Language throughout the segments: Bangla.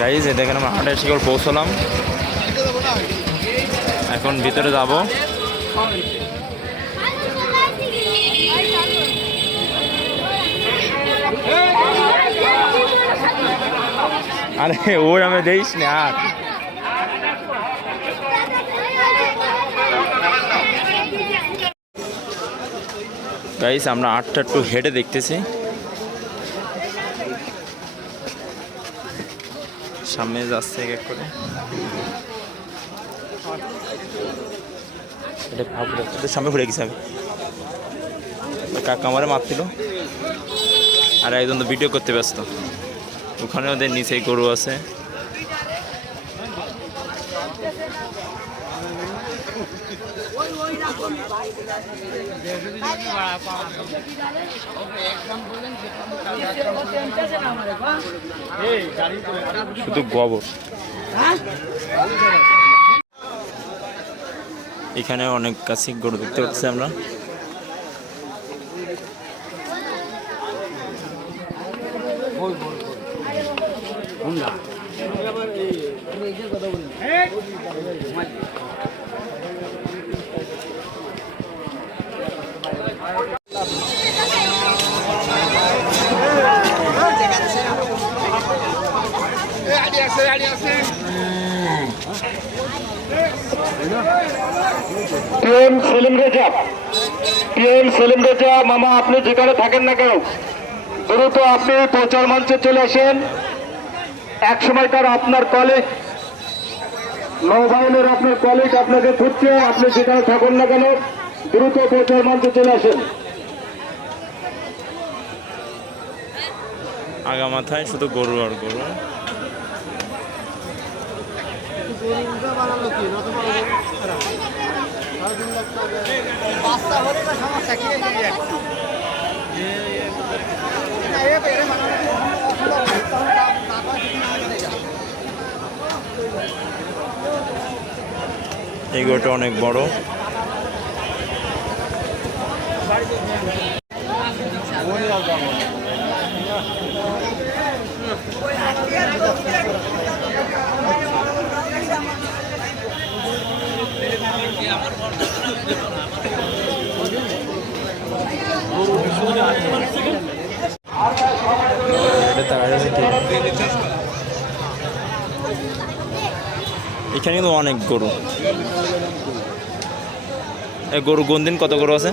গাইজ এ দেখেন আমরা হাটের শিকড় পৌঁছলাম। এখন ভিতরে যাব। আরে, ওর আমি দেইস না আর। গাইস আমরা আটটা একটু হেঁটে দেখতেছি। সামনে যাচ্ছে এক এক করে। এটা সামনে ঘুরে গেছি আমি। কাকা আমারে মারছিল। আর একজন তো ভিডিও করতে ব্যস্ত। ওখানে ওদের নিচেই গরু আছে। শুধু গোবর। এখানে অনেক কাছে গরু দেখতে পাচ্ছি আমরা। পিএম সেলিম রেজা। পিএম সেলিম রেজা, মামা, আপনি যেখানে থাকেন না কেন, দ্রুত আপনি প্রচার মঞ্চে চলে আসেন। এক সময় তার আপনার কলিগ নৌবাহিনীর আপনার কলিগ আপনাকে খুঁজছে, আপনি যেখানে থাকুন না কেন দ্রুত প্রচার মঞ্চে চলে আসেন। আগা মাথায়, শুধু গরু আর গরু। এই গরুটা অনেক বড়। এখানে কিন্তু অনেক গরু। এই গরু গন্দিন কত গরু আছে?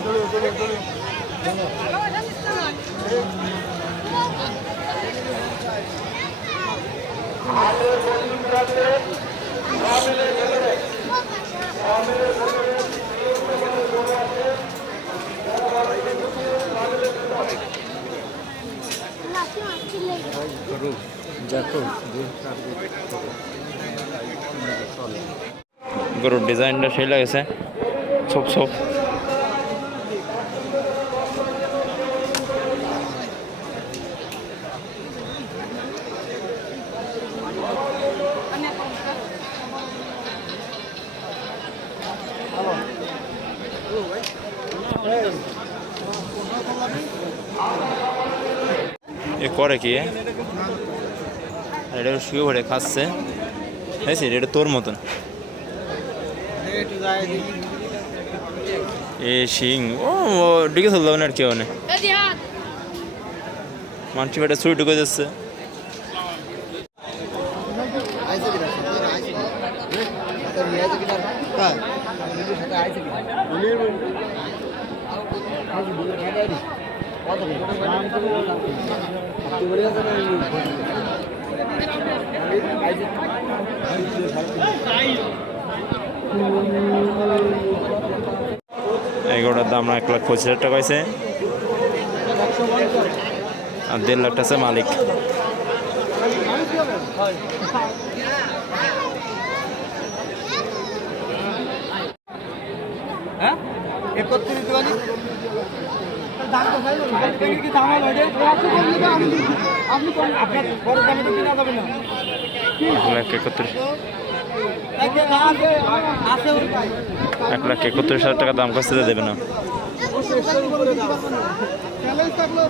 গরুর ডিজাইনটা সেই লাগেছে ছোপ ছোপ এ করে কি এ? আর এটা শুয়ে পড়ে খাচ্ছে। হয়েছে এটা তোর মতন। এ শিং। ও ও ডিগে চলতে হবে না আর কেউ নেই। মানছি বেটা ছুটি ঢুকে যাচ্ছে। এগারোটার দাম এক লাখ পঁচিশ হাজার টাকা হয়েছে। আর দেড় লাখ আছে মালিক। হ্যাঁ? আপনি আপনার বড় দামে তো কিনা যাবে না। লাখ একত্রিশ। এক লাখ একত্রিশ হাজার টাকা দাম কাছে দেবে না। থাকলে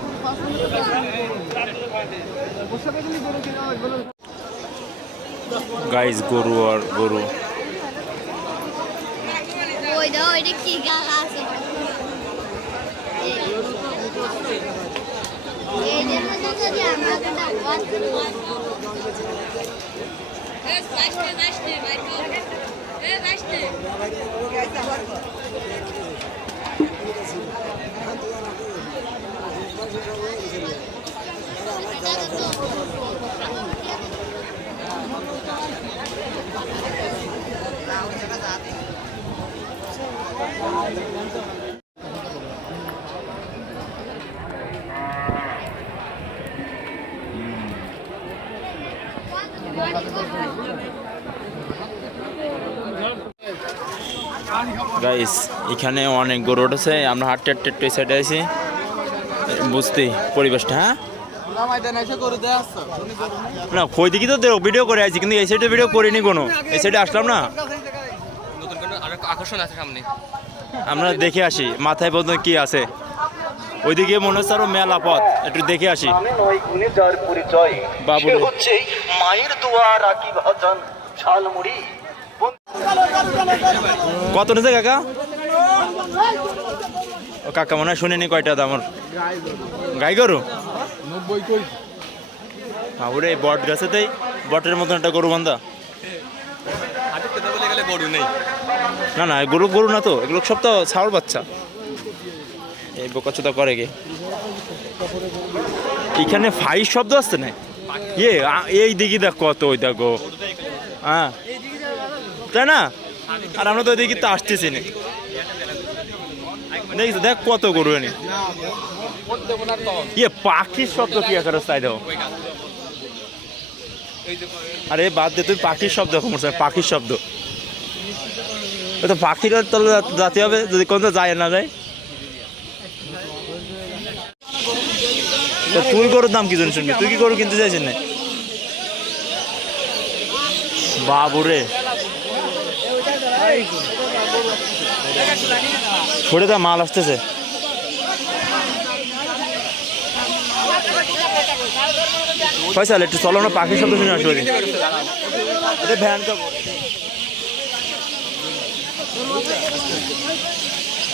গরু আর গরু। ওই কি গাছ আছে? এইটার মধ্যে যদি আমরা একটা গাছ গাইস এখানে অনেক গরু উঠেছে আমরা হাঁটতে হাঁটতে একটু সাইডে আছি বুঝতে পরিবেশটা হ্যাঁ? না কই দিকে তো ভিডিও করে আছি কিন্তু এই সাইডে ভিডিও করিনি কোনো। এই সাইডে আসলাম না। আকর্ষণ আছে সামনে। আমরা দেখে আসি মাথায় পর্যন্ত কি আছে। ওইদিকে মনে হচ্ছে আরও মেলা পথ। একটু দেখে আসি। পরিচয়। হচ্ছে মায়ের দোয়া রাখি ভাজন ঝালমুড়ি। কত নিছে কাকা? ও কাকা মনে হয় শুনিনি কয়টা দাম ওর। গাই গরু? বাবুরে এই বট গাছেতেই বটের মতন একটা গরু বান্ধা গরু নেই। না না গরু গরু না তো এগুলো সব তো ছাওয়ার বাচ্চা। এই বোকাচোদা করে গে এখানে ফাইভ শব্দ আসছে না? ইয়ে এই দিকে দেখ কত ওই দেখো। হ্যাঁ। তাই না? আর আমরা তো ওই দিকে তো আসতেছি না। দেখিস দেখ কত গরু এনে। ইয়ে পাখির শব্দ কি আকারে তাই দাও আরে বাদ দে, তুই পাখির শব্দ কমছ পাখির শব্দ। তো পাখির তলে যাতে হবে, যদি কোনো যায় না যায়। তো তুই গরুর দাম কি জন্য শুনবি? তুই কি গরু কিনতে চাইছিস না? বাবুরে। ছড়ে দা, মাল আসতেছে। পয়সা একটু চলো না, পাখির শব্দ শুনে আসো এটা ভ্যান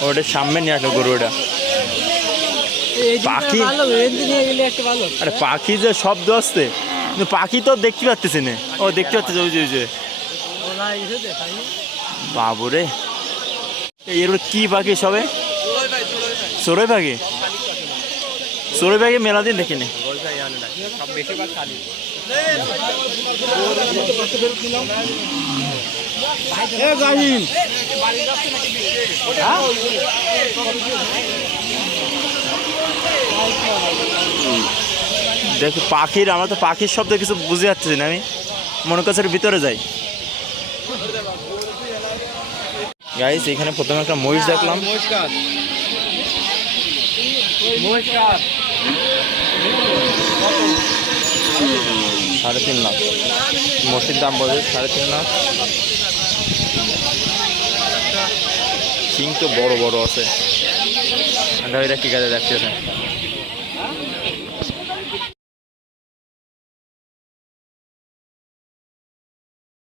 ওটা সামনে নিয়ে আসলো গরু, ওটা। পাখি আরে পাখি যে শব্দ আসছে কিন্তু পাখি তো দেখতে পাচ্তেছি না। ও দেখতে পাচ্ছি ওই যে ওই যে। বাবুরে। এগুলো কি পাখি সবে? চড়ুই পাখি? চড়ুই পাখি মেলা দিন দেখিনি। সব দেখ, পাখির, আমরা তো পাখির শব্দ কিছু বুঝে যাচ্ছি না, আমি মনে করছে ভিতরে যাই। গাইস এখানে প্রথমে একটা মহিষ দেখলাম। সাড়ে তিন লাখ। মসজিদ দাম বলে সাড়ে তিন লাখ। সিং তো বড় বড় আছে। এটা কি গাড়ি দেখতেছে